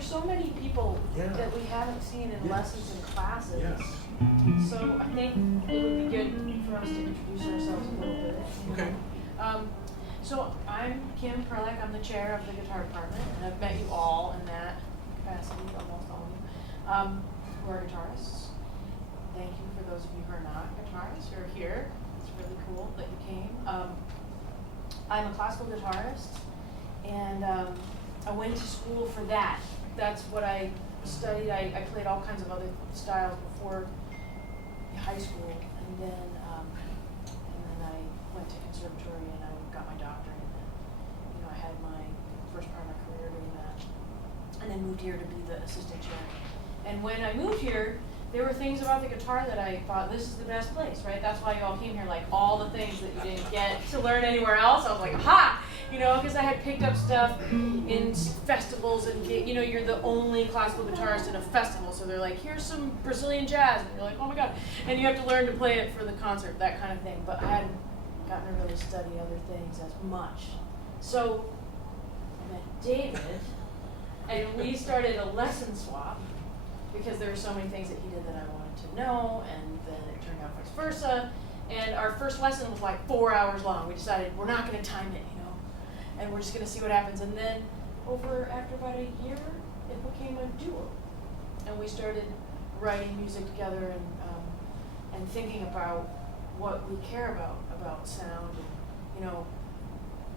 So many people that we haven't seen in lessons and classes. So I think it would be good for us to introduce ourselves a little bit. Okay. So I'm Kim Perlak. I'm the chair of the guitar department, and I've met you all in that capacity, almost all of you, who are guitarists. Thank you for those of you who are not guitarists, who are here. It's really cool that you came. I'm a classical guitarist, and I went to school for that. That's what I studied. I played all kinds of other styles before high school, and then I went to conservatory and I got my doctorate. And I had my first part of my career doing that, and then moved here to be the assistant chair. And when I moved here, there were things about the guitar that I thought, this is the best place, right? That's why you all came here, like all the things that you didn't get to learn anywhere else. I was like, aha! Because I had picked up stuff in festivals and you're the only classical guitarist in a festival, so they're like, here's some Brazilian jazz, and you're like, oh my god, and you have to learn to play it for the concert, that kind of thing. But I hadn't gotten to really study other things as much. So I met David, and we started a lesson swap because there were so many things that he did that I wanted to know, and then it turned out vice versa. And our first lesson was like 4 hours long. We decided we're not going to time it, and we're just going to see what happens. And then after about a year, it became a duo. And we started writing music together and thinking about what we care about sound, and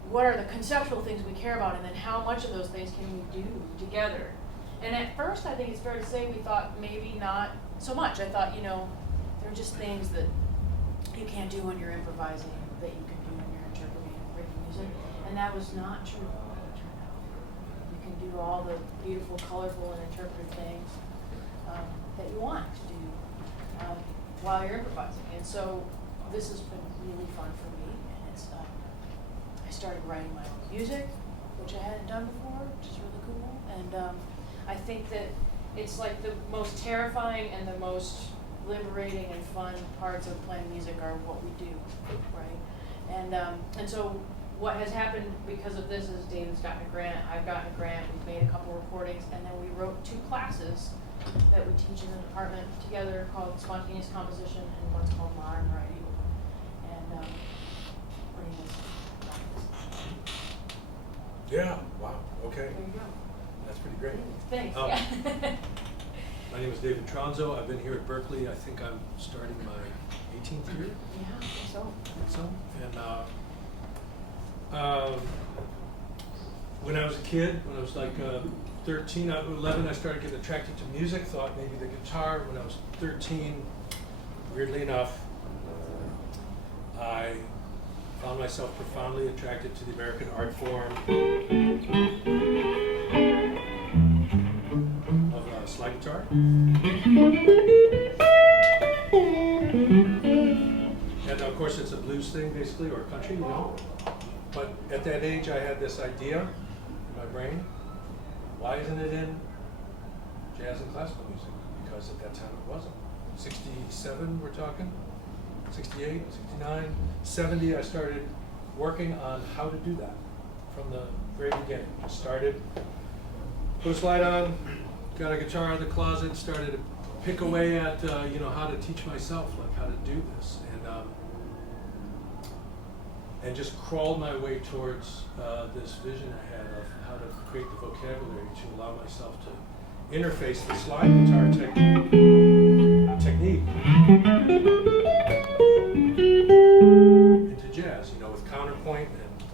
what are the conceptual things we care about, and then how much of those things can we do together. And at first, I think it's fair to say we thought maybe not so much. I thought, there are just things that you can't do when you're improvising that you can do when you're interpreting and writing music. And that was not true, it turned out. You can do all the beautiful, colorful, and interpretive things that you want to do while you're improvising. And so this has been really fun for me. And I started writing my own music, which I hadn't done before, which is really cool. And I think that it's like the most terrifying and the most liberating and fun parts of playing music are what we do, right? And so what has happened because of this is David's gotten a grant, I've gotten a grant, we've made a couple recordings, and then we wrote 2 classes that we teach in the department together called Spontaneous Composition and one's called Modern Variety. And bringing this practice. Yeah, wow, okay. There you go. That's pretty great. Thanks. My name is David Tronzo. I've been here at Berklee. I think I'm starting my 18th year. Yeah, I think so. And when I was a kid, when I was like 13, 11, I started getting attracted to music. Thought maybe the guitar. When I was 13, weirdly enough, I found myself profoundly attracted to the American art form of slide guitar. And of course it's a blues thing basically, or country, you know. But at that age I had this idea in my brain, why isn't it in jazz and classical music? Because at that time it wasn't. 67 we're talking, 68, 69, 70 I started working on how to do that from the very beginning. Just started, put a slide on, got a guitar out of the closet, started to pick away at you know, how to teach myself, like how to do this, and just crawled my way towards this vision I had of how to create the vocabulary to allow myself to interface the slide guitar technique into jazz, you know, with counterpoint and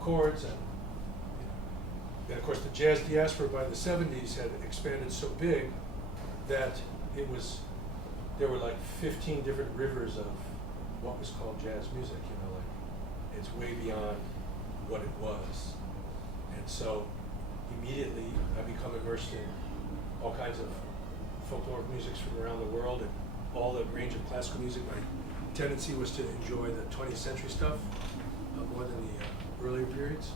chords, and of course the jazz diaspora by the 70s had expanded so big that there were like 15 different rivers of what was called jazz music, you know, like it's way beyond what it was. And so immediately I become immersed in all kinds of folklore musics from around the world and all the range of classical music. My tendency was to enjoy the 20th century stuff more than the earlier periods.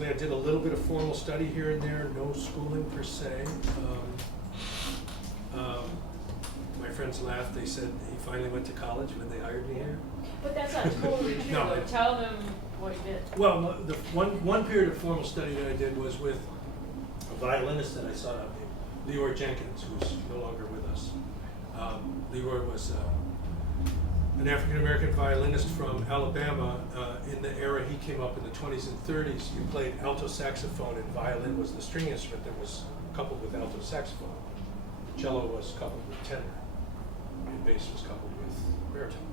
I did a little bit of formal study here and there, no schooling per se. My friends laughed. They said he finally went to college when they hired me here. But that's not totally true. No, though. Tell them what you did. Well, the one period of formal study that I did was with a violinist that I sought out named Leroy Jenkins, who's no longer with us. Leroy was an African-American violinist from Alabama. In the era he came up in the 20s and 30s, you played alto saxophone and violin was the string instrument that was coupled with alto saxophone. Cello was coupled with tenor, and bass was coupled with baritone.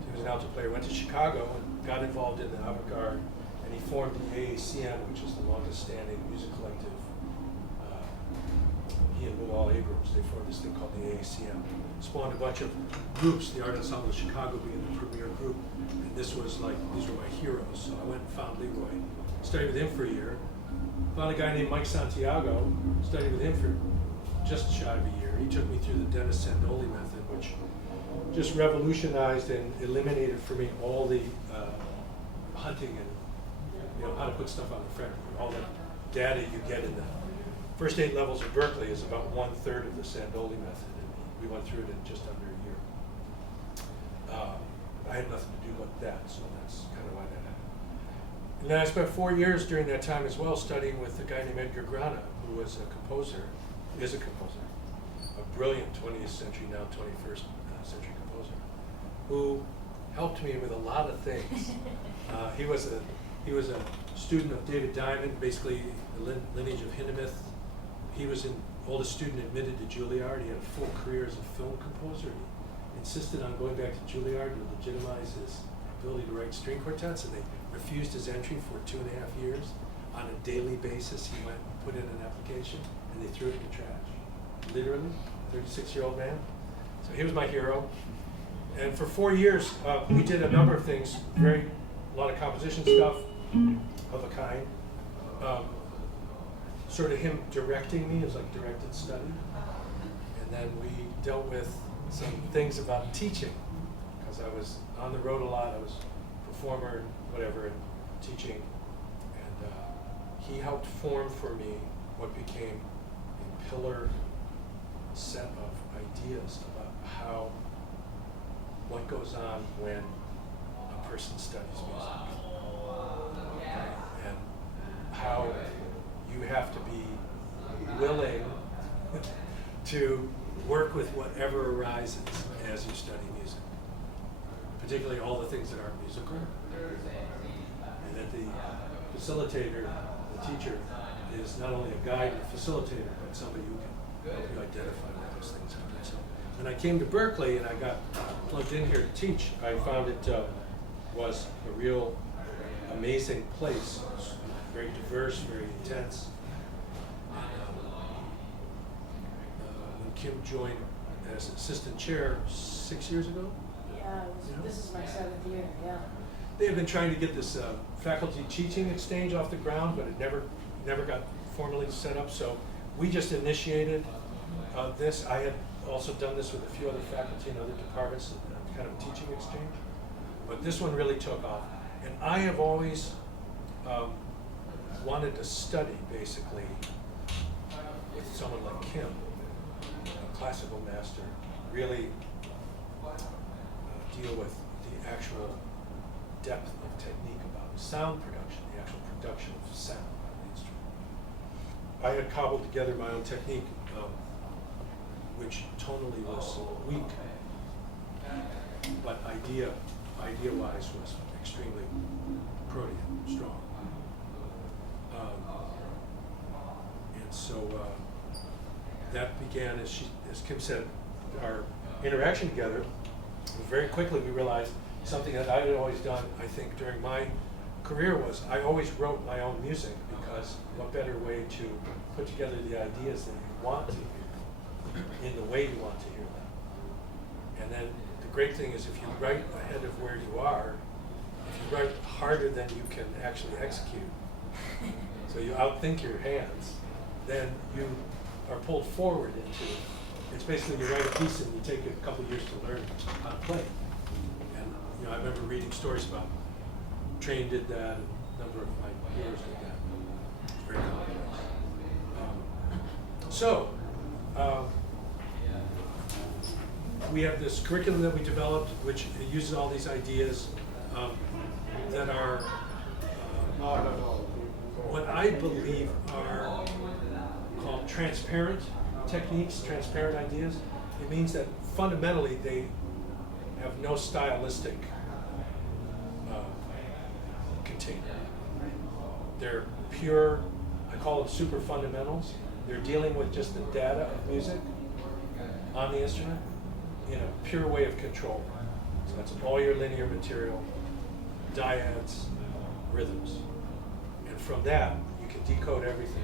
So he was an alto player, went to Chicago and got involved in the avant-garde, and he formed the AACM, which is the longest-standing music collective. He and Lou Abrams, they formed this thing called the AACM. Spawned a bunch of groups, the Art Ensemble of Chicago being the premier group, and this was like, these were my heroes. So I went and found Leroy, studied with him for a year, found a guy named Mike Santiago, studied with him for just shy of a year. He took me through the Dennis Sandoli method, which just revolutionized and eliminated for me all the hunting and, you know, how to put stuff on the fret. All the data you get in the first 8 levels of Berklee is about 1/3 of the Sandoli method. We went through it in just under a year. I had nothing to do with that, so that's kind of why that happened. And then I spent 4 years during that time as well studying with a guy named Edgar Grana, who was a composer, a brilliant 20th century, now 21st century composer, who helped me with a lot of things. He was a student of David Diamond, basically the lineage of Hindemith. He was an oldest student admitted to Juilliard. He had a full career as a film composer. He insisted on going back to Juilliard to legitimize his ability to write string quartets, and they refused his entry for 2.5 years. On a daily basis, he went and put in an application, and they threw it in the trash. Literally, 36-year-old man. So he was my hero. And for 4 years, we did a number of things, a lot of composition stuff of a kind. Sort of him directing me, it was like directed study. And then we dealt with some things about teaching, because I was on the road a lot, I was a performer and whatever, and teaching. And he helped form for me what became a pillar set of ideas about what goes on when a person studies music. And how you have to be willing to work with whatever arises as you study music, particularly all the things that aren't musical, and that facilitator, the teacher, is not only a guide and a facilitator, but somebody who can help you identify what those things are. So, when I came to Berklee and I got plugged in here to teach, I found it was a real amazing place. It was very diverse, very intense. When Kim joined as assistant chair 6 years ago, Yeah, this is my 7th year, yeah. they have been trying to get this faculty teaching exchange off the ground, but it never got formally set up. So we just initiated this. I had also done this with a few other faculty in other departments, kind of teaching exchange. But this one really took off. And I have always wanted to study, basically, with someone like Kim, a classical master, really deal with the actual depth of technique about sound production, the actual production of sound on the instrument. I had cobbled together my own technique, which tonally was weak, but idea-wise was extremely protean, strong. And so that began, as Kim said, our interaction together. Very quickly we realized something that I had always done, I think, during my career was I always wrote my own music, because what better way to put together the ideas that you want to hear in the way you want to hear them. And then the great thing is if you write ahead of where you are, if you write harder than you can actually execute, so you outthink your hands, then you are pulled forward into, it's basically you write a piece and you take a couple years to learn how to play. And I remember reading stories about Train did that, and a number of my peers did that. It's very complex. We have this curriculum that we developed, which uses all these ideas that are what I believe are called transparent techniques, transparent ideas. It means that fundamentally they have no stylistic container. They're pure, I call them super fundamentals. They're dealing with just the data of music on the instrument in a pure way of control. So that's all your linear material, dyads, rhythms. And from that, you can decode everything.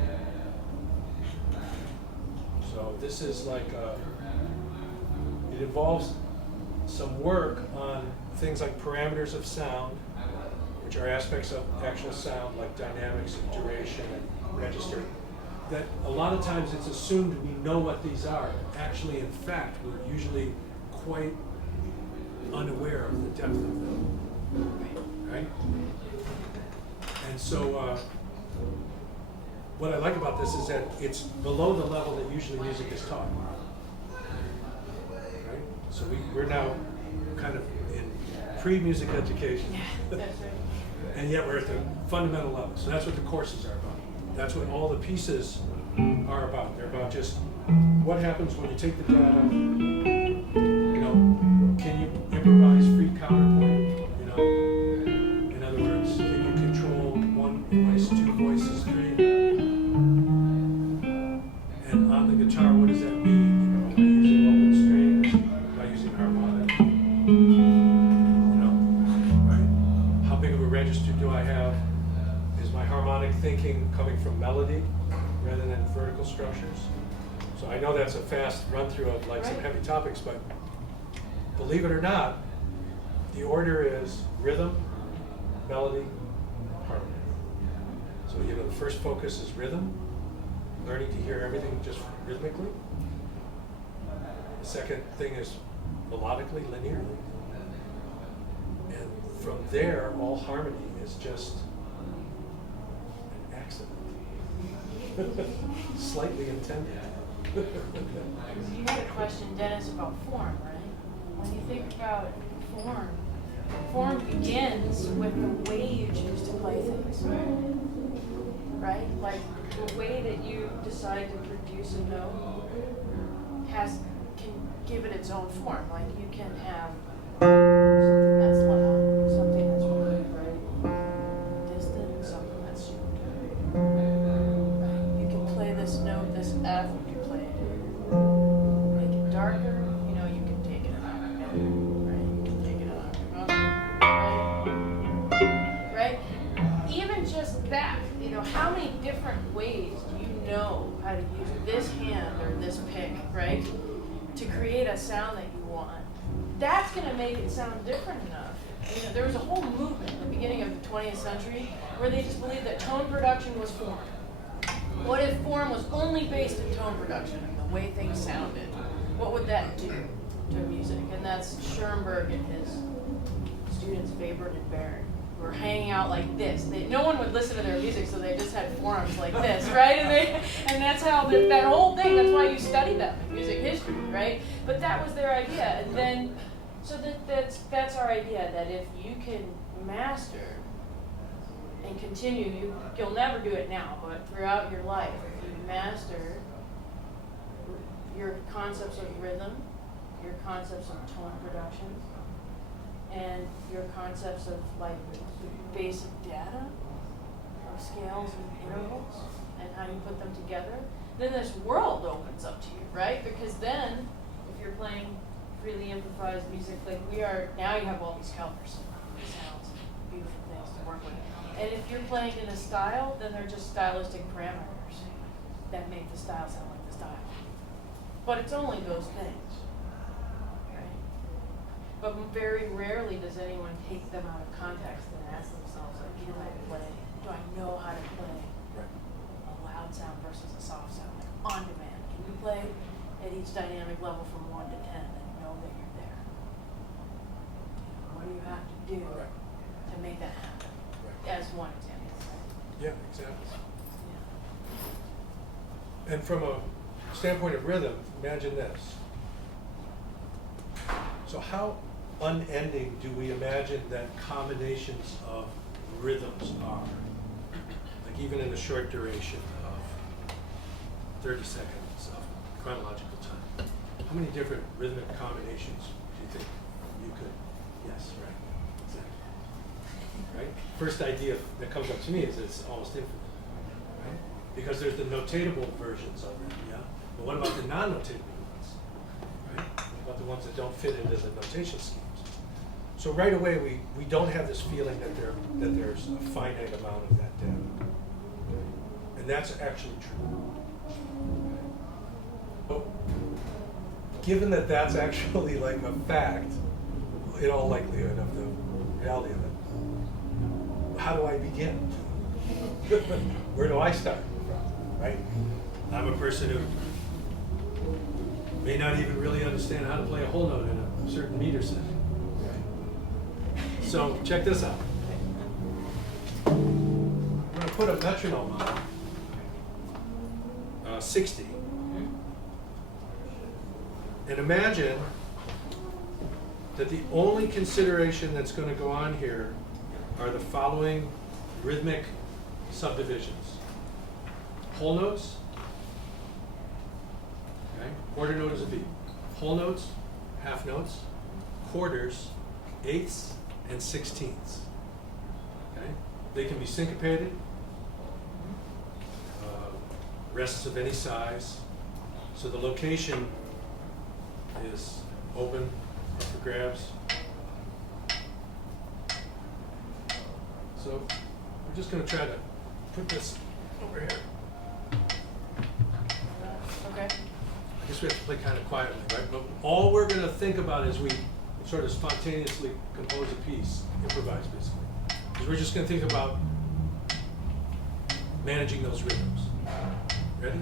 So this is like, it involves some work on things like parameters of sound, which are aspects of actual sound, like dynamics and duration and register, that a lot of times it's assumed we know what these are. Actually, in fact, we're usually quite unaware of the depth of them, right? And so what I like about this is that it's below the level that usually music is taught, right? So we're now kind of in pre-music education. Yeah, that's right. And yet we're at the fundamental level. So that's what the courses are about. That's what all the pieces are about. They're about just what happens when you take the data, can you improvise free counterpoint, in other words, can you control one voice, two voices, three? And on the guitar, what does that mean? By using open strings, by using harmonic, right? How big of a register do I have? Is my harmonic thinking coming from melody rather than vertical structures? So I know that's a fast run through of like some heavy topics, but believe it or not, the order is rhythm, melody, harmony. So the first focus is rhythm, learning to hear everything just rhythmically. The second thing is melodically, linearly. And from there, all harmony is just an accident. Slightly intended. You had a question, Dennis, about form, right? When you think about form begins with the way you choose to play things, right? Like the way that you decide to produce a note can give it its own form. Like you can have something that's loud, something that's really very distant, something that's this note, this F, you can play it. Make it darker, you know, you can take it out. Right? You can take it out. Right? Even just that, you know, how many different ways do you know how to use this hand or this pick, right? To create a sound that you want. That's going to make it sound different enough. You know, there was a whole movement in the beginning of the 20th century where they just believed that tone production was form. What if form was only based in tone production and the way things sounded? What would that do to music? And that's Schoenberg and his students Weber and Baron were hanging out like this. No one would listen to their music, so they just had forms like this, right? And that's how that whole thing. That's why you study them in music history, right? But that was their idea, and then so that's our idea that if you can master and continue, you'll never do it now, but throughout your life, if you master your concepts of rhythm, your concepts of tone production, and your concepts of like basic data of scales and intervals and how you put them together, then this world opens up to you, right? Because then if you're playing freely improvised music like we are, now you have all these colors, sounds, beautiful things to work with. And if you're playing in a style, then they're just stylistic parameters that make the style sound like the style. But it's only those things. But very rarely does anyone take them out of context and ask themselves, like, can I play? Do I know how to play a loud sound versus a soft sound, like on demand? Can you play at each dynamic level from 1 to 10 and know that you're there? What do you have to do to make that happen? As one example. Yeah, exactly. Yeah. And from a standpoint of rhythm, imagine this. So how unending do we imagine that combinations of rhythms are? Like even in a short duration of 30 seconds of chronological time. How many different rhythmic combinations do you think you could? Yes, right. Exactly. Right? First idea that comes up to me is it's almost infinite. Right? Because there's the notatable versions of it, yeah? But what about the non-notatable ones? Right? What about the ones that don't fit into the notation schemes? So right away we don't have this feeling that there's a finite amount of that data. And that's actually true. But given that that's actually like a fact, in all likelihood of the reality of it, how do I begin? Where do I start from, right? I'm a person who may not even really understand how to play a whole note in a certain meter setting. So check this out. I'm going to put a metronome on, 60. And imagine that the only consideration that's going to go on here are the following rhythmic subdivisions. Whole notes, okay? Quarter note is a beat. Whole notes, half notes, quarters, eighths, and sixteenths. Okay? They can be syncopated, rests of any size. So the location is open for grabs. So we're just going to try to put this over here. Okay. I guess we have to play kind of quietly, right? But all we're going to think about is we sort of spontaneously compose a piece, improvise basically. Because we're just going to think about managing those rhythms. Ready?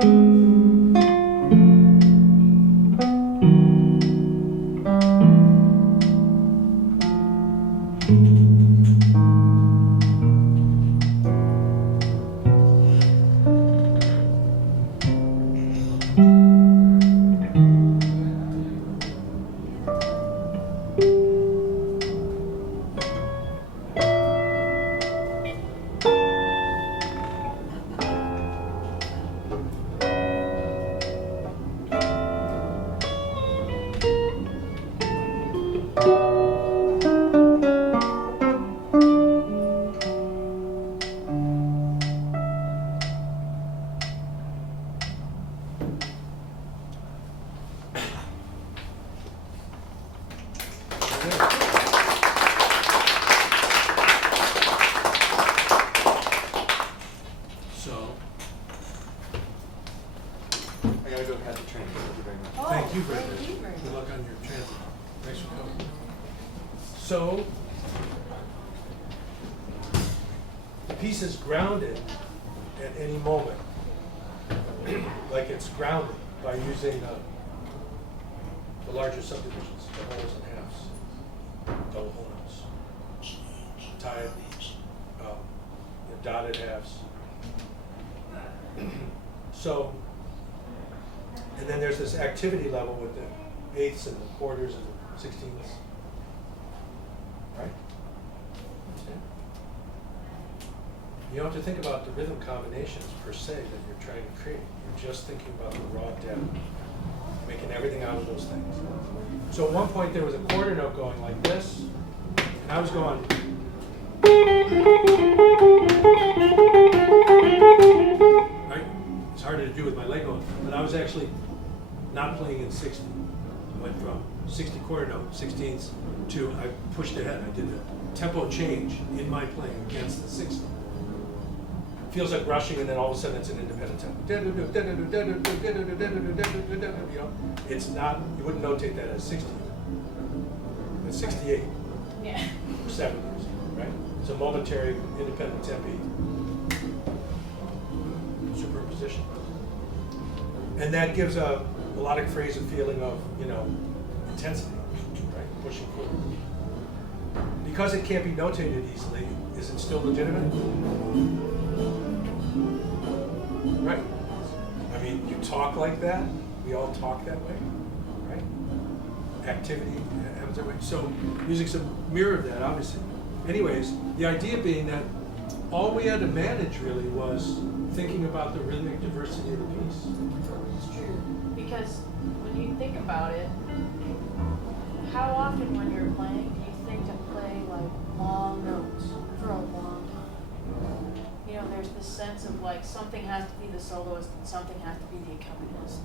So, I gotta go catch the train. Thank you very much. Oh, thank you very thank much. you very Good much. luck on your transit. Thanks for coming. So, the piece is grounded at any moment, like it's grounded by using the larger subdivisions, the wholes and halves, double whole halves, tied, dotted halves. So, and then there's this activity level with the eighths and the quarters and the sixteenths. Right? Understand? You don't have to think about the rhythm combinations per se that you're trying to create. You're just thinking about the raw data, making everything out of those things. So at one point there was a quarter note going like this, and I was going. Right? It's harder to do with my leg going, but I was actually not playing in 60. I went from 60 quarter note, 16ths, to I pushed ahead. I did a tempo change in my playing against the 60. Feels like rushing, and then all of a sudden it's an independent tempo. You know, it's not. You wouldn't notate that as 60. It's 68. Yeah. 70s, right? It's a momentary independent tempi superposition. And that gives a melodic phrase a feeling of, you know, intensity, right? Pushing forward. Because it can't be notated easily, is it still legitimate? Right. I mean, you talk like that, we all talk that way, right? Activity happens that way. So music's a mirror of that, obviously. Anyways, the idea being that all we had to manage really was thinking about the rhythmic diversity of the piece. It's true. Because when you think about it, how often when you're playing do you think to play like long notes for a long time? You know, there's this sense of like something has to be the soloist and something has to be the accompanist,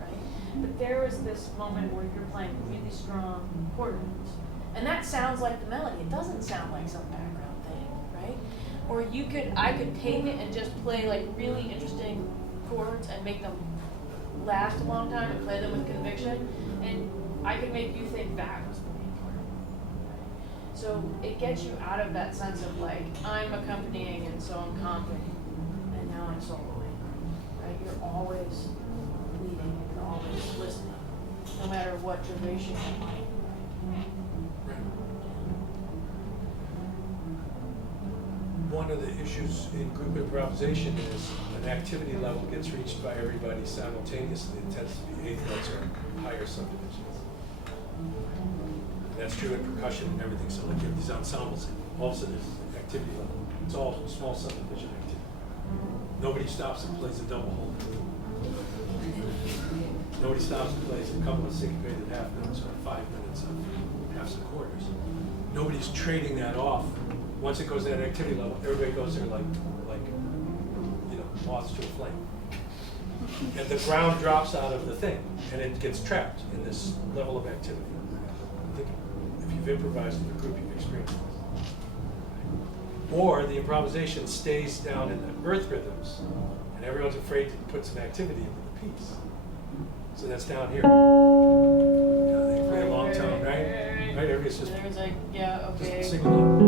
right? But there was this moment where you're playing really strong quarter notes. And that sounds like the melody. It doesn't sound like some background thing, right? Or I could take it and just play like really interesting chords and make them last a long time and play them with conviction, and I could make you think that was the main part. So it gets you out of that sense of like, I'm accompanying and so I'm comping, and now I'm soloing, right? You're always leading, you're always listening, no matter what duration you might. One of the issues in group improvisation is an activity level gets reached by everybody simultaneously. It tends to be eighth notes or higher subdivisions. And that's true in percussion and everything. So like you have these ensembles, all of a sudden there's an activity level. It's all small subdivision activity. Nobody stops and plays a double hold. Nobody stops and plays a couple of syncopated half notes or 5 minutes of halves and quarters. Nobody's trading that off. Once it goes to that activity level, everybody goes there like you know, moths to a flame. And the ground drops out of the thing, and it gets trapped in this level of activity. I think if you've improvised in a group, you've experienced this. Or the improvisation stays down in the earth rhythms, and everyone's afraid to put some activity into the piece. So that's down here. You know, they play a long tone, right? Right? Everybody's just, There's like, yeah, okay. just sing along.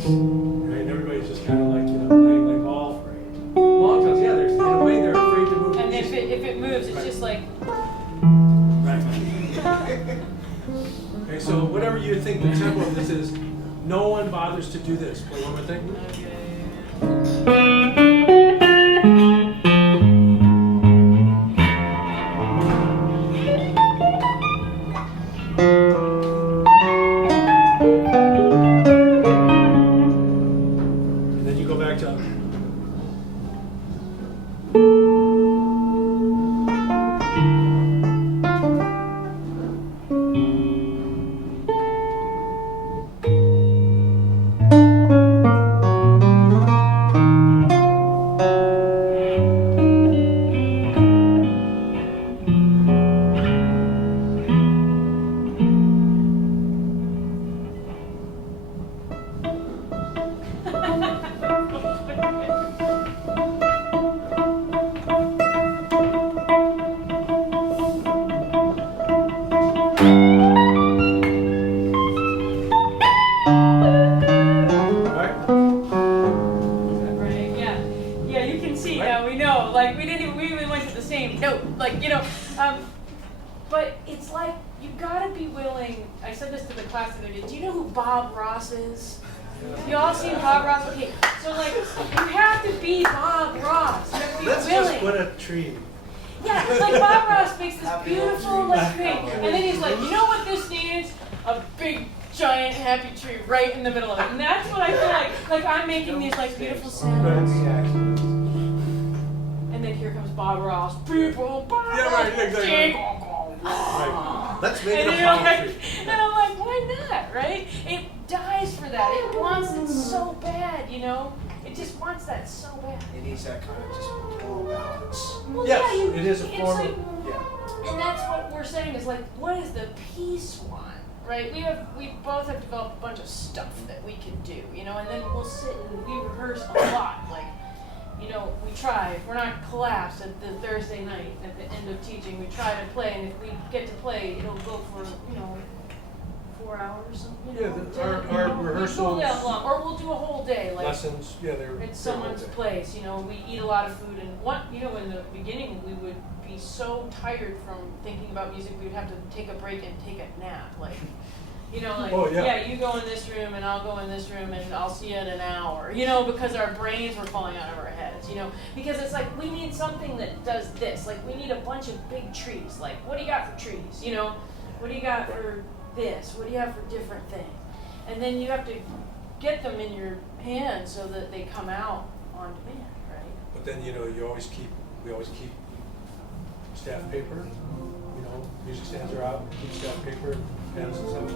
Right? And everybody's just kind of like, you know, playing like all long tones. Yeah, there's in a way just like, Right. Okay, so whatever you think the tempo of this is, no one bothers to do this. Play one more thing. And then you go back to. right, yeah. Yeah, you can see now, we know, like, we even went to the same note, like, but it's like, you gotta be willing, I said this to the class the other day, do you know who Bob Ross is? You all seen Bob Ross? Okay, so like, you have to be Bob Ross, you have to be Let's willing. just put a tree. Yeah, it's like Bob Ross makes this beautiful like thing, and then he's like, you know what this needs? A big, giant, happy tree right in the middle of it. And that's what I feel like I'm making these like beautiful sounds. And then here comes Bob Ross. People, Bob Yeah, right, exactly. Right. Let's make it a palm tree. And I'm like, why not, right? It dies for that. It wants it so bad, It just wants that so bad. It needs that kind of just total balance. Well, Yes, yeah, it is a it's form like, of. Yeah. and that's what we're saying is like, what is the peace one, right? We both have developed a bunch of stuff that we can do, and then we'll sit and we rehearse a lot, like, we try. If we're not collapsed at the Thursday night at the end of teaching, we try to play, and if we get to play, it'll go for 4 hours. Yeah, our rehearsals, We'll go that long, or we'll do a whole day, like. lessons, yeah, they're. It's someone's place, we eat a lot of food, and in the beginning we would be so tired from thinking about music, we would have to take a break and take a nap, like, Oh, yeah. yeah, you go in this room and I'll go in this room and I'll see you in an hour, because our brains were falling out of our heads, because it's like, we need something that does this, like, we need a bunch of big trees, like, what do you got for trees, what do you got for this, what do you have for different things, and then you have to get them in your hands so that they come out on demand, right? But then, we always keep staff paper, music stands are out, keep staff paper, pens and stuff.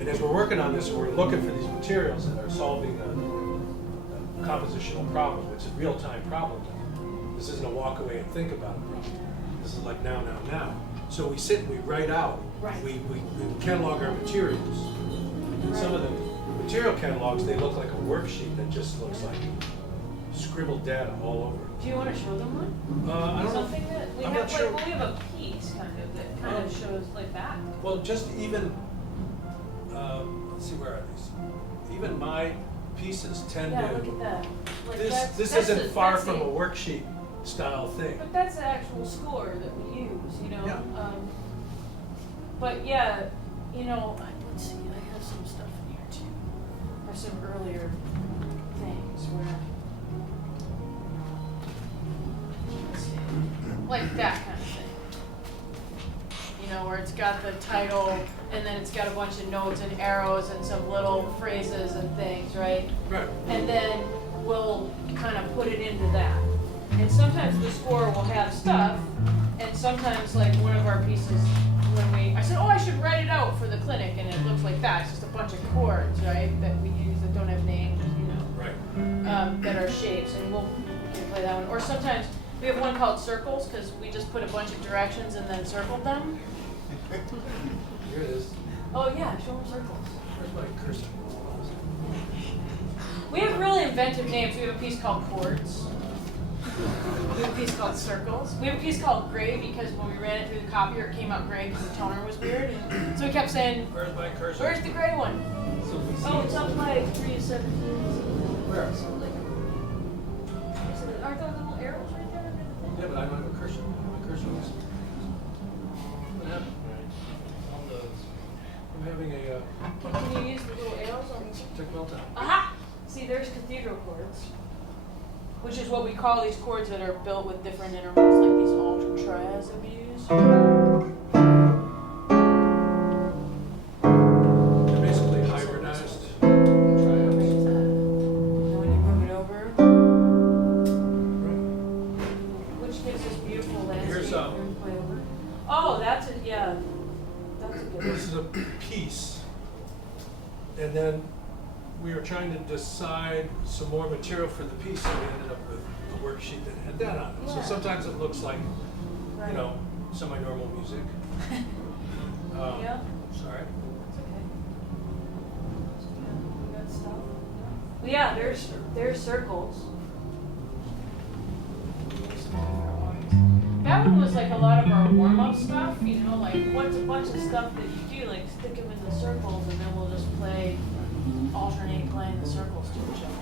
And as we're working on this, we're looking for these materials that are solving the compositional problem. It's a real-time problem. This isn't a walk away and think about it problem. This is like now. So we sit and we write out, Right. we catalog our materials. And some of the material catalogs, they look like a worksheet that just looks like scribbled data all over it. Do you want to show them one? I don't know. Something that we I'm have, not sure. we have a piece that kind of shows like that. Well, just even, let's see, where are these? Even my pieces tend Yeah, to. look at that. Like This that's isn't the- far that's from the- a worksheet style thing. But that's the actual score that we use, Yeah. But yeah, let's see, I have some stuff in here too. Or some earlier things where, let's see, like that kind of thing. Where it's got the title and then it's got a bunch of notes and arrows and some little phrases and things, right? Right. And then we'll kind of put it into that. And sometimes the score will have stuff, and sometimes like one of our pieces, I said, I should write it out for the clinic, and it looks like that. It's just a bunch of chords, right, that we use that don't have names, Right. that are shapes, and we can play that one. Or sometimes we have one called circles, because we just put a bunch of directions and then circled them. Here it is. Oh yeah, show them circles. Where's my cursor? We have really inventive names. We have a piece called chords. We have a piece called circles. We have a piece called gray because when we ran it through the copier, it came out gray because the toner was weird. And so we kept saying, Where's my cursor? "Where's the gray one?" So we see Oh, it's up like 3 to 17. Where? So like, aren't there little arrows right there? Yeah, but I don't have a cursor. My cursor is. see, there's cathedral chords, which is what we call these chords that are built with different intervals, like these altered triads that we use. They're basically hybridized Raise triads. that. And when you move it over, Right. which gives this beautiful landscape. Here's, Here, play over. Oh, that's it, yeah. That's a good This is one. a piece. And then we were trying to decide some more material for the piece, and we ended up with a worksheet that had that on it. So Yeah. sometimes it looks like, Right. you know, semi-normal music. Yeah. Sorry. That's okay. Yeah, we got stuff. Well, yeah, there's circles. There's some different ones. That one was like a lot of our warm-up stuff, you know, like what's a bunch of stuff that you do, like stick them in the circles and then we'll just alternate playing the circles to each other.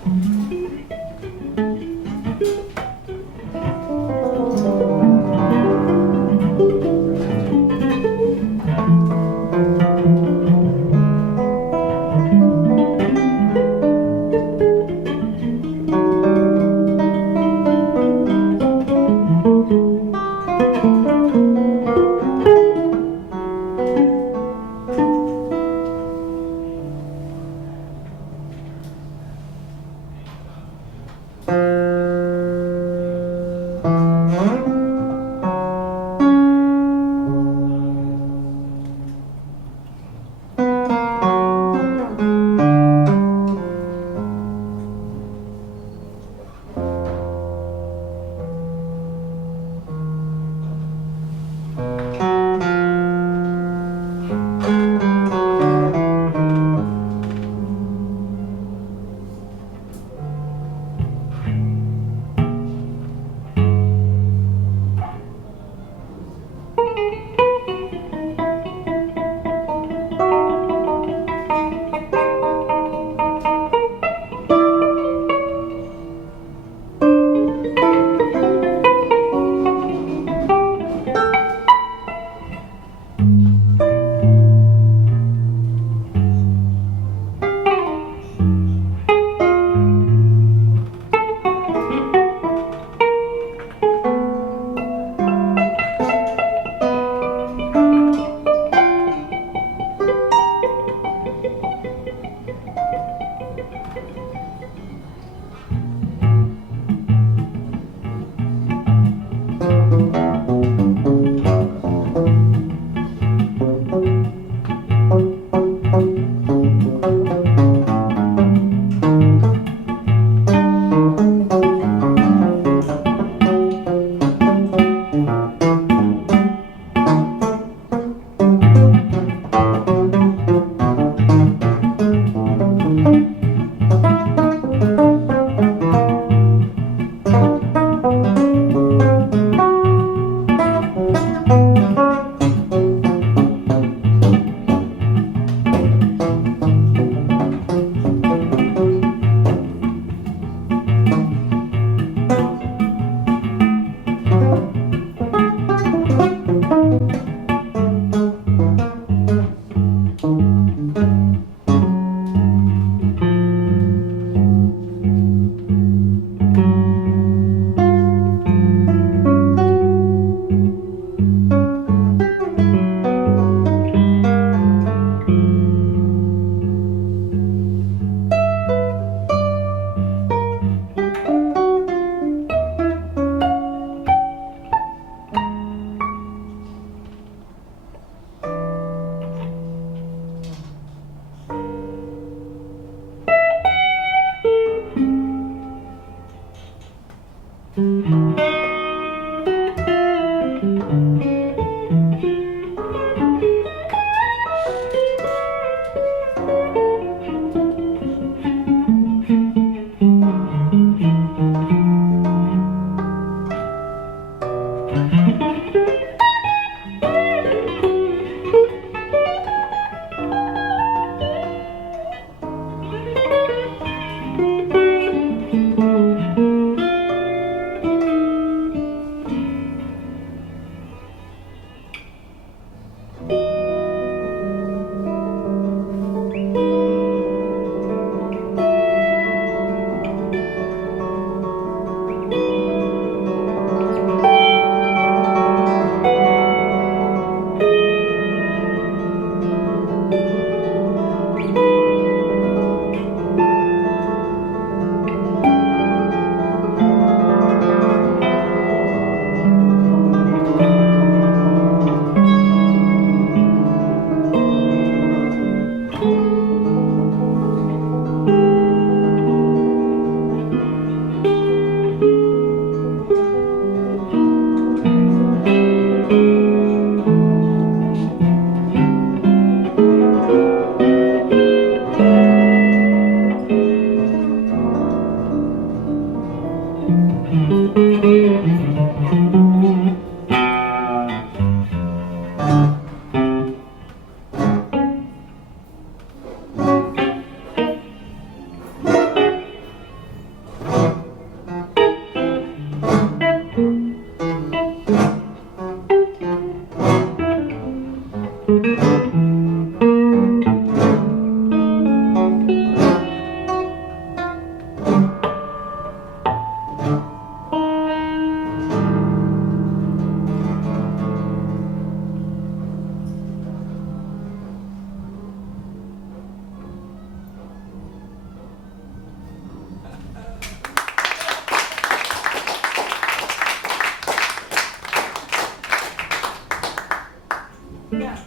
Yeah,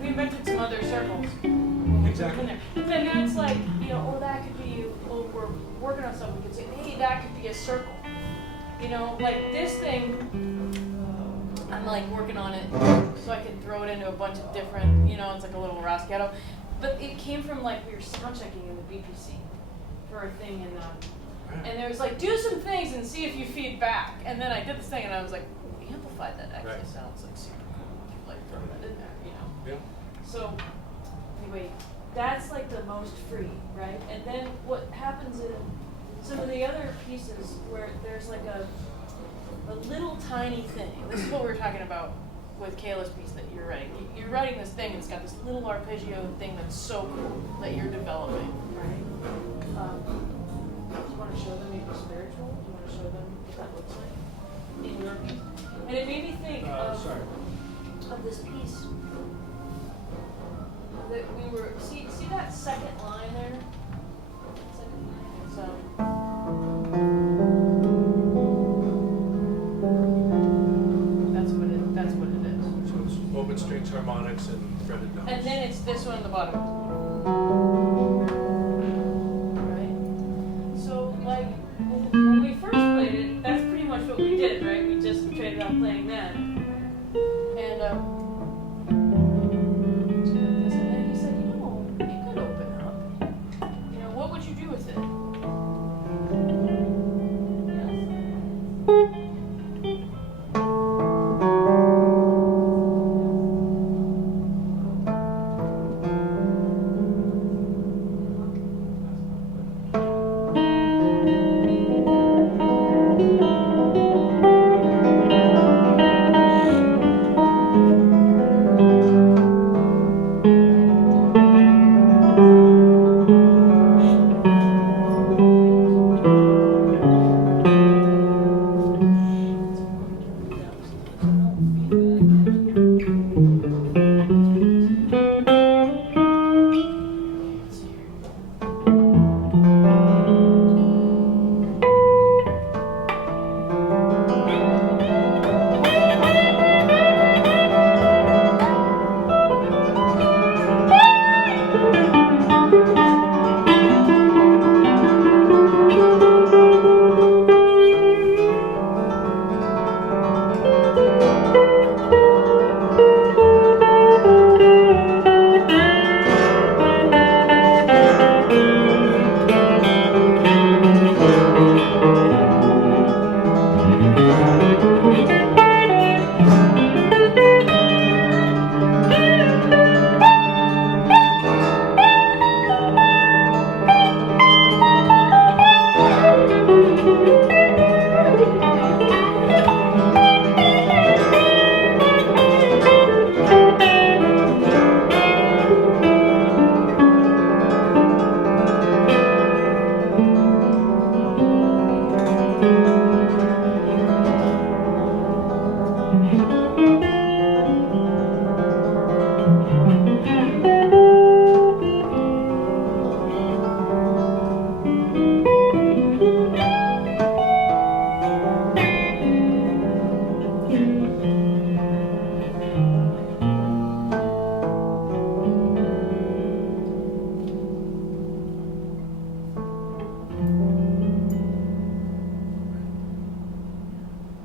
we invented some other circles. Exactly. But then that's like, you know, oh, that could be, oh, we're working on something, we could say, hey, that could be a circle. You know, like this thing, I'm like working on it so I can throw it into a bunch of different, you know, it's like a little Rosquetto. But it came from like, we were sound checking in the BPC for a thing and there was like, do some things and see if you feed back. And then I did this thing and I was like, oh, amplified that actually sounds like super cool. If you like throw that in there, you know? Yeah. So, anyway, that's like the most free, right? And then what happens in some of the other pieces where there's like a little tiny thing. This is what we were talking about with Kayla's piece that you're writing. You're writing this thing, and it's got this little arpeggio thing that's so cool that you're developing, right? Do you want to show them maybe spiritual? Do you want to show them what that looks like in your piece? And it made me think of this piece that we were, see that second line there? Second line, so. That's what it is. So it's open strings, harmonics, and fretted notes. And then it's this one at the bottom. Right? So, like, when we first played it, that's pretty much what we did, right? We just traded off playing that. And then he said, you know, it could open up. You know, what would you do with it?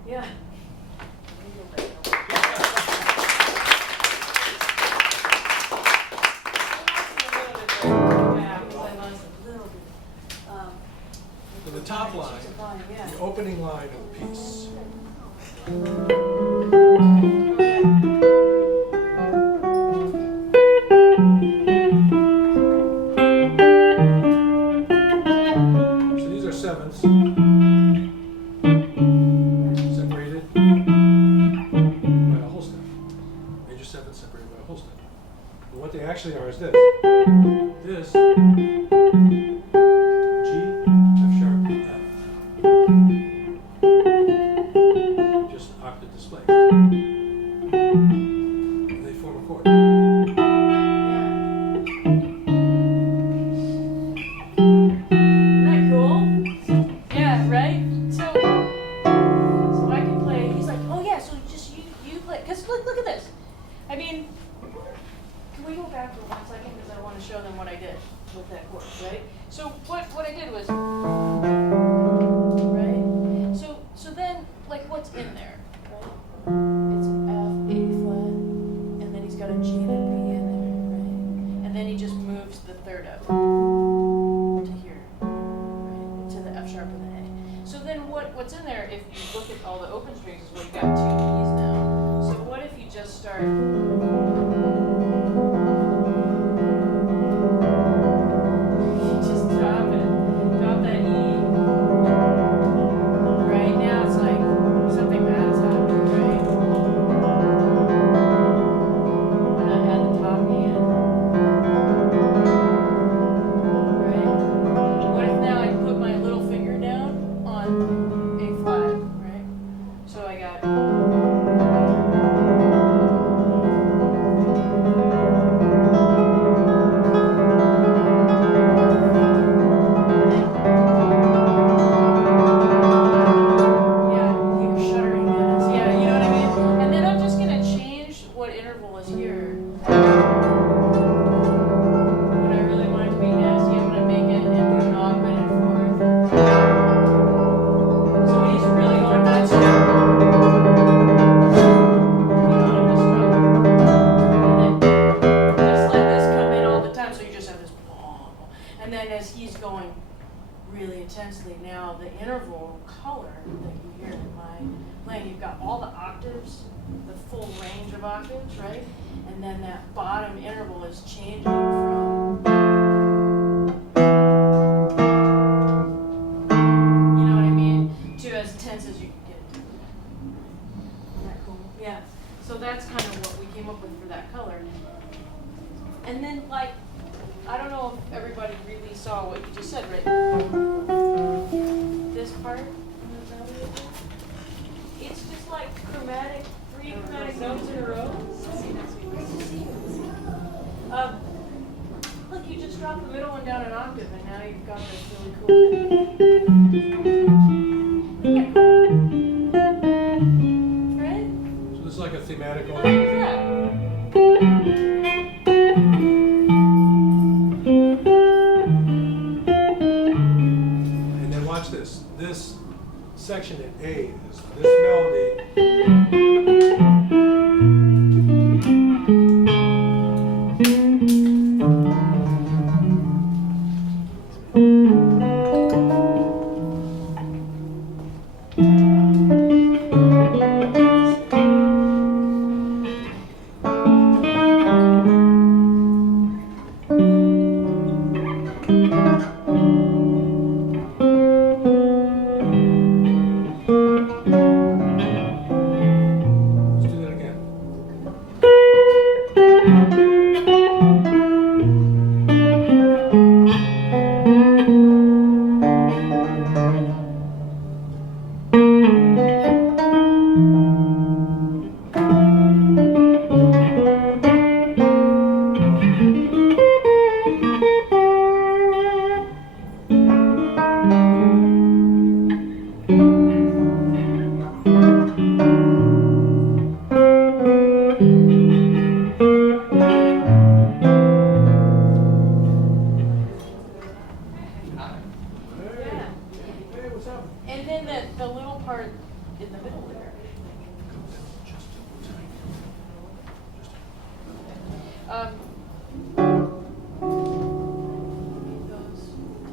Yeah. So the top line, the opening line of the piece. So these are sevenths, separated by a whole step. Major sevenths separated by a whole step. And what they actually are is this. This, G, F sharp, F. Just octave displaced. And they form a chord. Isn't that cool? Yeah, right? So I can play. He's like, oh yeah, so just you play. Cause look at this. I mean, can we go back for 1 second, because I want to show them what I did with that chord, right? So what I did was, right? So then, like, what's in there, right? It's an F, A flat, and then he's got a G and a B in there, right? And then he just moves the third F to here, right? To the F sharp and the A. So then what's in there, if you look at all the open strings, is well, you got 2 E's now. So what if you just start? You just drop it, drop that E. Right now it's like something bad is happening, right? When I add the top E in, right? What if now I put my little finger down on A flat, right? So I got. Yeah, you're shuddering, Dennis. Yeah, you know what I mean? And then I'm just gonna change what interval is here. When I really want it to be nasty, I'm gonna make it into an augmented fourth. So when he's really going nuts, you know, I'm just struggling. And then just let this come in all the time, so you just have this bong. And then as he's going really intensely, now the interval color that you hear in my playing, you've got all the octaves, the full range of octaves, right? And then that bottom interval is changing from, you know what I mean, to as tense as you can get it to. Isn't that cool? Yeah. So that's kind of what we came up with for that color. And then, like, I don't know if everybody really saw what you just said, right? This part, it's just like chromatic, 3 chromatic notes in a row. Look, you just dropped the middle one down an octave, and now you've got this really cool. Isn't that cool? Right? So this is like a thematic Look order. at that. And then watch this. This section in A is this melody. Let's do that again. Yeah. Hey, what's up? And then the little part in the middle there.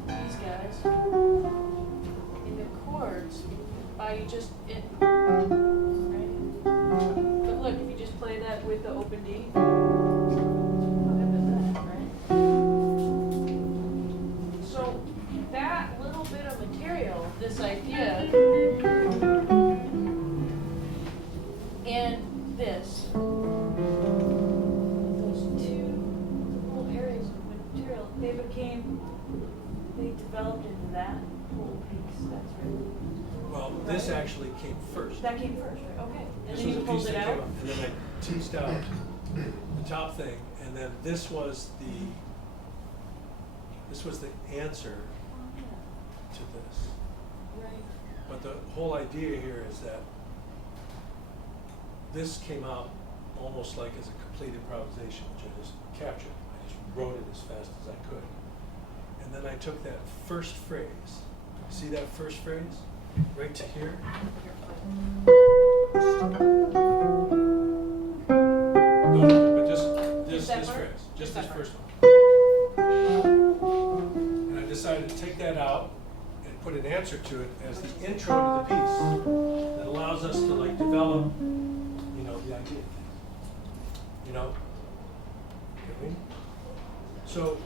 These guys in the chords by you just it, right? But look, if you just play that with the open D, look at that, right? So that little bit of material, this idea, and this, those 2 little areas of material, they developed into that whole piece. That's right. Well, this actually came first. That came first, right? Okay. And This then was a you pulled piece it that out. came up, and then I teased out the top thing, and then this was the answer Oh, yeah. to this. Right. But the whole idea here is that this came out almost like as a complete improvisation, which I just captured. I just wrote it as fast as I could. And then I took that first phrase. See that first phrase? Right to here. No, but just this phrase. Just this first one. And I decided to take that out and put an answer to it as the intro to the piece that allows us to like develop, you know, the idea. You know? Get me? So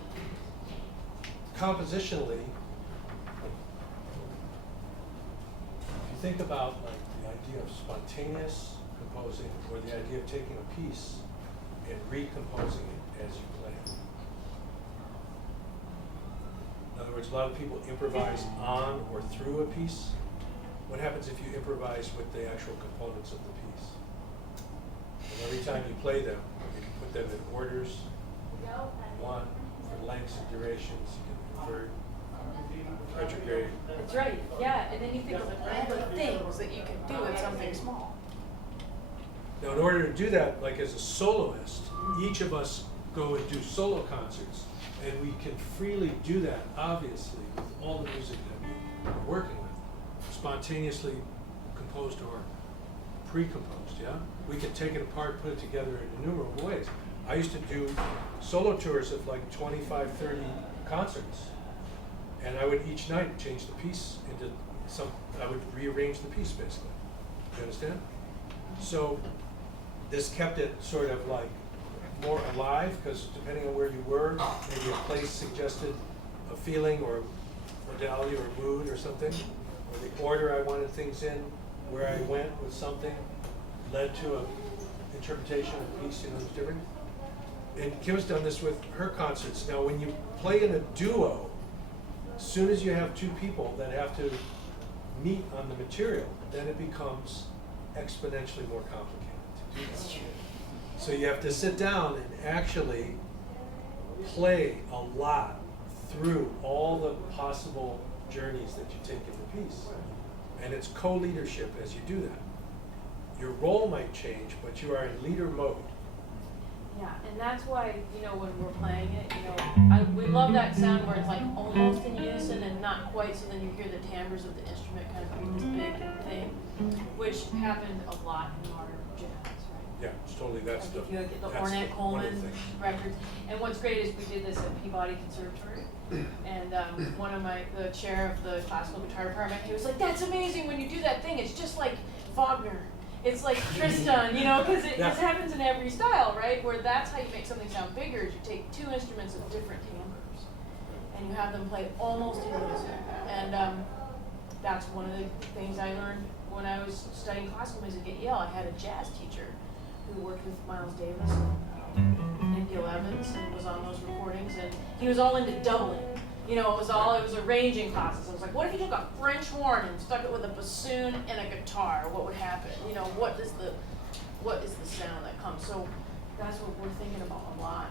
compositionally, if you think about like the idea of spontaneous composing or the idea of taking a piece and recomposing it as you play it. In other words, a lot of people improvise on or through a piece. What happens if you improvise with the actual components of the piece? And every time you play them, you can put them in orders you want, for lengths and durations, you can invert, retrograde. That's right, yeah, and then you think of all the things that you can do with something small. Now, in order to do that, like as a soloist, each of us go and do solo concerts, and we can freely do that, obviously, with all the music that we are working with, spontaneously composed or pre-composed, yeah? We can take it apart, put it together in innumerable ways. I used to do solo tours of like 25, 30 concerts, and I would each night change the piece into I would rearrange the piece, basically. You understand? So this kept it sort of like more alive, because depending on where you were, maybe a place suggested a feeling or modality or mood or something, or the order I wanted things in, where I went with something, led to an interpretation of the piece, you know, it was different. And Kim's done this with her concerts. Now, when you play in a duo, as soon as you have two people that have to meet on the material, then it becomes exponentially more complicated to do that. So you have to sit down and actually play a lot through all the possible journeys that you take in the piece. And it's co-leadership as you do that. Your role might change, but you are in leader mode. Yeah, and that's why, you know, when we're playing it, you know, we love that sound where it's like almost in unison and not quite, so then you hear the timbres of the instrument kind of create this big thing, which happened a lot in modern jazz, right? Yeah, it's totally, that's Like if you look at the that's Ornette one of the Coleman things. records. And what's great is we did this at Peabody Conservatory. And the chair of the classical guitar department, he was like, "That's amazing when you do that thing. It's just like Wagner. It's like Tristan, you know, because it just happens in every style, right? Where that's how you make something sound bigger, is you take two instruments of different timbres, and you have them play almost in unison. And that's one of the things I learned when I was studying classical music at Yale. I had a jazz teacher who worked with Miles Davis and Gil Evans and was on those recordings, and he was all into doubling. You know, it was arranging classes. I was like, what if you took a French horn and stuck it with a bassoon and a guitar? What would happen? You know, what is the sound that comes? So that's what we're thinking about a lot.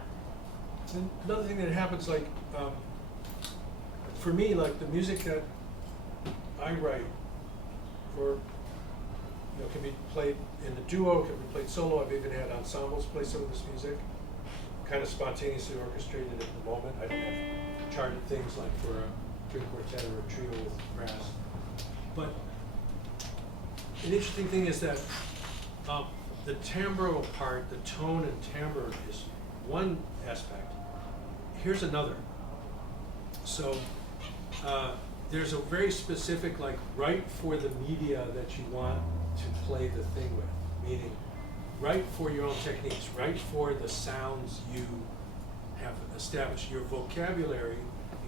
And another thing that happens, like, for me, like the music that I write for, you know, can be played in the duo, can be played solo. I've even had ensembles play some of this music, kind of spontaneously orchestrated at the moment. I don't have charted things like for a string quartet or a trio with brass. But an interesting thing is that the timbral part, the tone and timbre is one aspect. Here's another. So there's a very specific, like, right for the media that you want to play the thing with, meaning right for your own techniques, right for the sounds you have established, your vocabulary,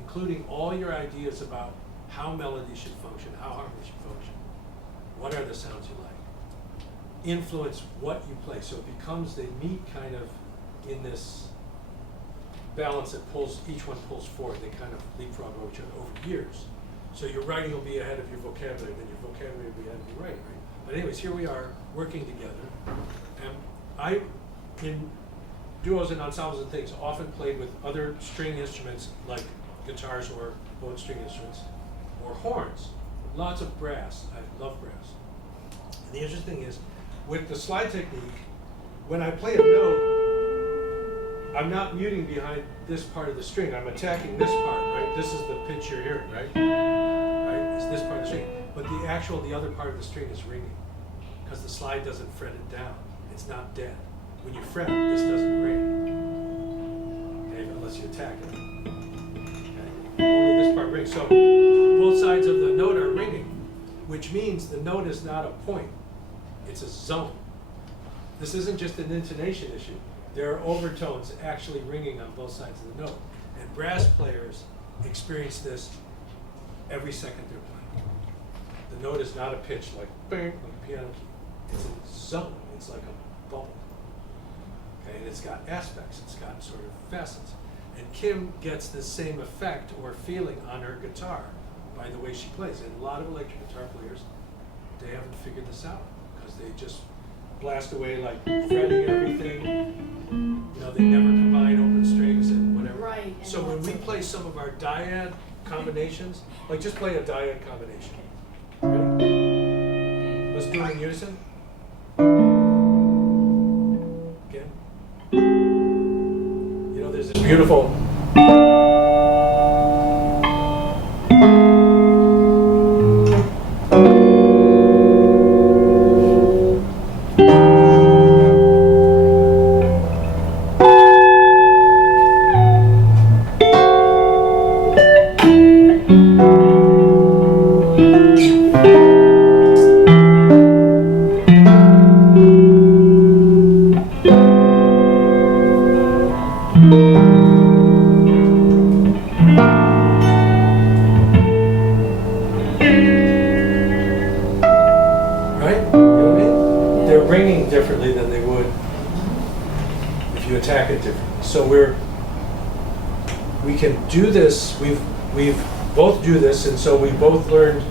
including all your ideas about how melody should function, how harmony should function, what are the sounds you like, influence what you play. So it becomes, they meet kind of in this balance that pulls, each one pulls forward. They kind of leapfrog over each other over years. So your writing will be ahead of your vocabulary, then your vocabulary will be ahead of your writing, right? But anyways, here we are working together. And I, in duos and ensembles and things, often played with other string instruments like guitars or bowed string instruments or horns. Lots of brass. I love brass. And the interesting thing is, with the slide technique, when I play a note, I'm not muting behind this part of the string. I'm attacking this part, right? This is the pitch you're hearing, right? Right? It's this part of the string. But the other part of the string is ringing because the slide doesn't fret it down. It's not dead. When you fret, this doesn't ring. Okay, unless you attack it. Okay? Only this part rings. So both sides of the note are ringing, which means the note is not a point. It's a zone. This isn't just an intonation issue. There are overtones actually ringing on both sides of the note. And brass players experience this every second they're playing. The note is not a pitch like bang, like a piano key. It's a zone. It's like a bubble. Okay, and it's got aspects. It's got sort of facets. And Kim gets the same effect or feeling on her guitar by the way she plays. And a lot of electric guitar players, they haven't figured this out because they just blast away like fretting everything. You know, they never combine open strings and whatever. Right. So when we play some of our dyad combinations, like just play a dyad combination. Ready? Let's do it in unison. Again. You know, there's this beautiful. Differently than they would if you attack it differently. So we can do this. We've both do this, and so we both learned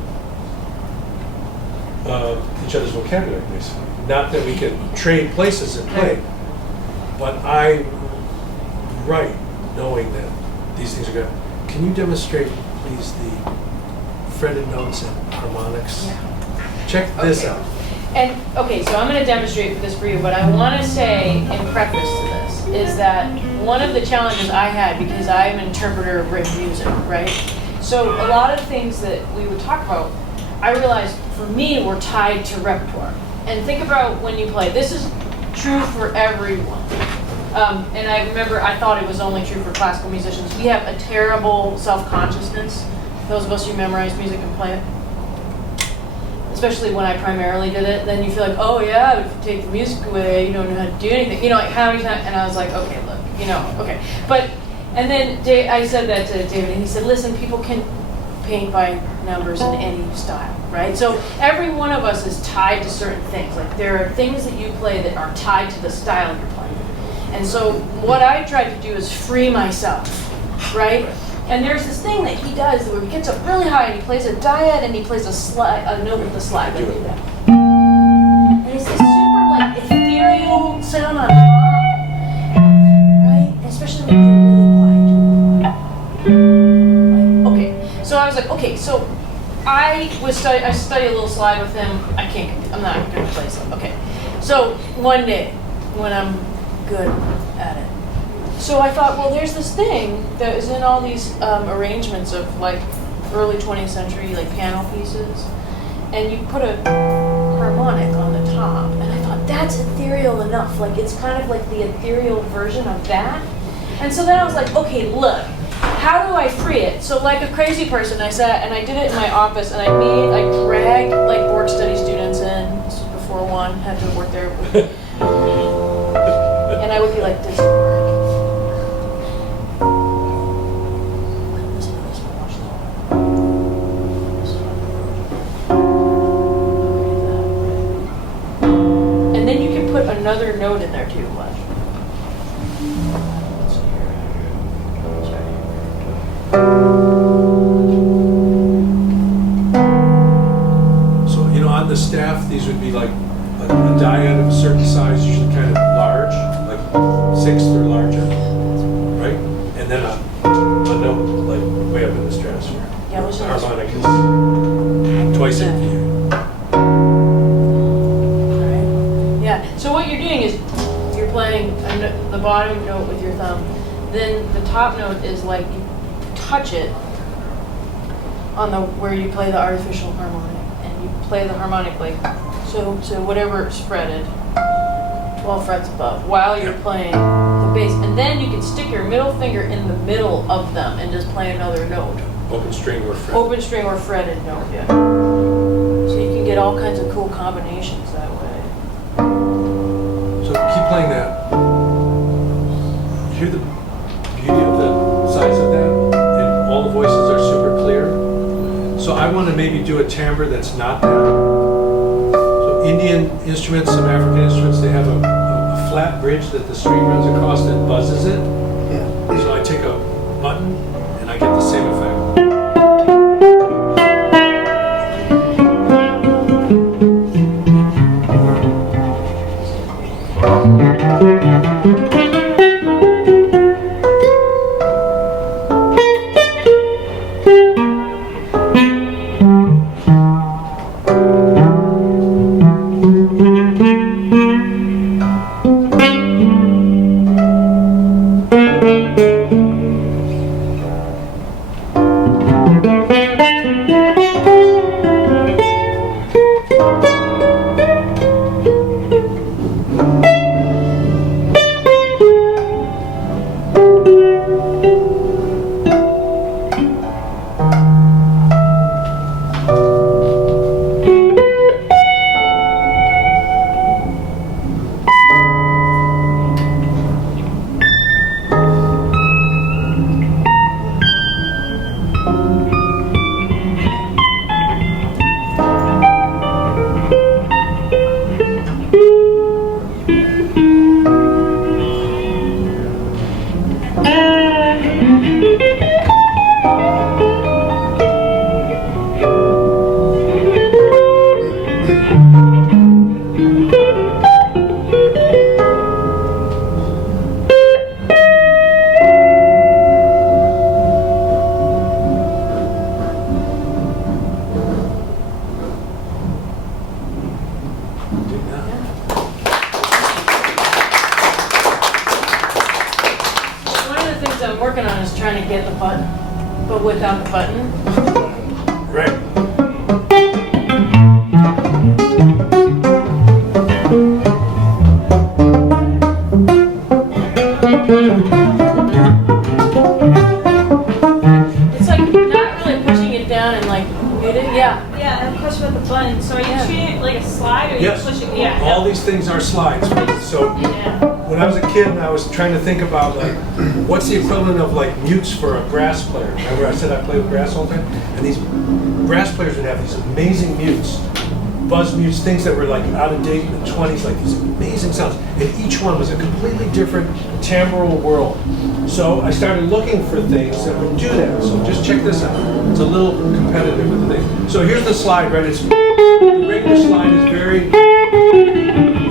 each other's vocabulary basically. Not that we can trade places and play, but I write knowing that these things are good. Can you demonstrate, please, the fretted notes and harmonics? Yeah. Check this Okay. out. And, okay, so I'm going to demonstrate this for you. What I want to say in preface to this is that one of the challenges I had, because I'm an interpreter of written music, right? So a lot of things that we would talk about, I realized for me were tied to repertoire. And think about when you play. This is true for everyone. And I remember I thought it was only true for classical musicians. We have a terrible self-consciousness, those of us who memorize music and play it. Especially when I primarily did it, then you feel like, oh yeah, but if you take the music away, you don't know how to do anything. You know, like how many times, and I was like, okay, look, you know, okay. But, and then I said that to David, and he said, listen, people can paint by numbers in any style, right? So every one of us is tied to certain things. Like there are things that you play that are tied to the style you're playing. And so what I tried to do is free myself, right? And there's this thing that he does where he gets up really high and he plays a dyad and he plays a note with a slide. Like that. And it's this super like ethereal sound on top, right? Especially when you're really quiet. Like, okay, so I was like, okay, so I study a little slide with him. I'm not going to play slide. Okay, so one day when I'm good at it. So I thought, well, there's this thing that is in all these arrangements of like early 20th century like piano pieces, and you put a harmonic on the top, and I thought that's ethereal enough. Like it's kind of like the ethereal version of that. And so then I was like, okay, look, how do I free it? So like a crazy person, I sat and I did it in my office, and I dragged like work study students in. This was before one had to work there, and I would be like, this. Another note in there too. Watch. So, you know, on the staff, these would be like a dyad of a certain size, usually kind of large, like sixth or larger, right? And then a note like way up in the stratosphere. Yeah, the harmonic is twice in view. So what you're doing is playing the bottom note with your thumb, then the top note is like you touch it on the where you play the artificial harmonic, and you play the harmonic like so whatever is fretted, 12 frets above, while you're playing the bass, and then you can stick your middle finger in the middle of them and just play another note. Open string or fret. Open string or fretted note, yeah. So you can get all kinds of cool combinations that way. So keep playing that. Hear the beauty of the size of that? And all the voices are super clear. So I want to maybe do a timbre that's not that. So Indian instruments, some African instruments, they have a flat bridge that the string runs across that buzzes it. Yeah. So I take a button and I get the same effect. I'm working on is trying to get the button, but without the button. Right. It's like not really pushing it down and like mute it. Yeah. Yeah, and push with the button. So are you Yeah. treating it like a slide, or Yes. you push it? Yeah. All these things are slides. So Yeah. when I was a kid and I was trying to think about like, what's the equivalent of like mutes for a brass player? Remember I said I play with brass all the time? And these brass players would have these amazing mutes, buzz mutes, things that were like out of date in the 20s, like these amazing sounds. And each one was a completely different timbral world. So I started looking for things that would do that. So just check this out. It's a little competitive with the thing. So here's the slide, right? It's the regular slide is very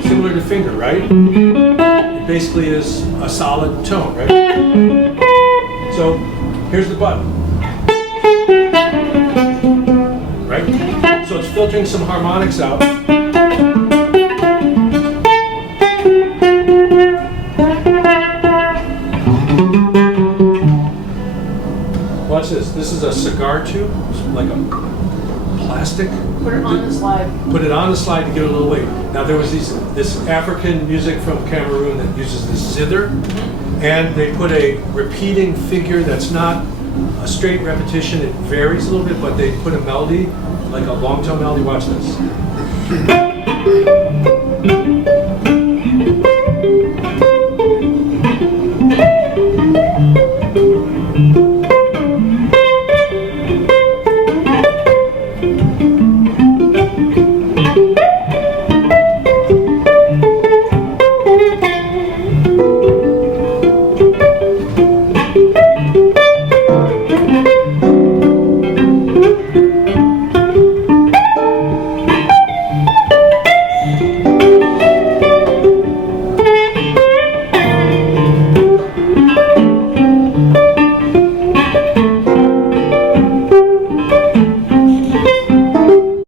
similar to finger, right? It basically is a solid tone, right? So here's the button. Right? So it's filtering some harmonics out. Watch this. This is a cigar tube, like a plastic. Put it on the slide. Put it on the slide to give it a little weight. Now there was this African music from Cameroon that uses this zither, and they put a repeating figure that's not a straight repetition. It varies a little bit, but they put a melody, like a long tone melody. Watch this.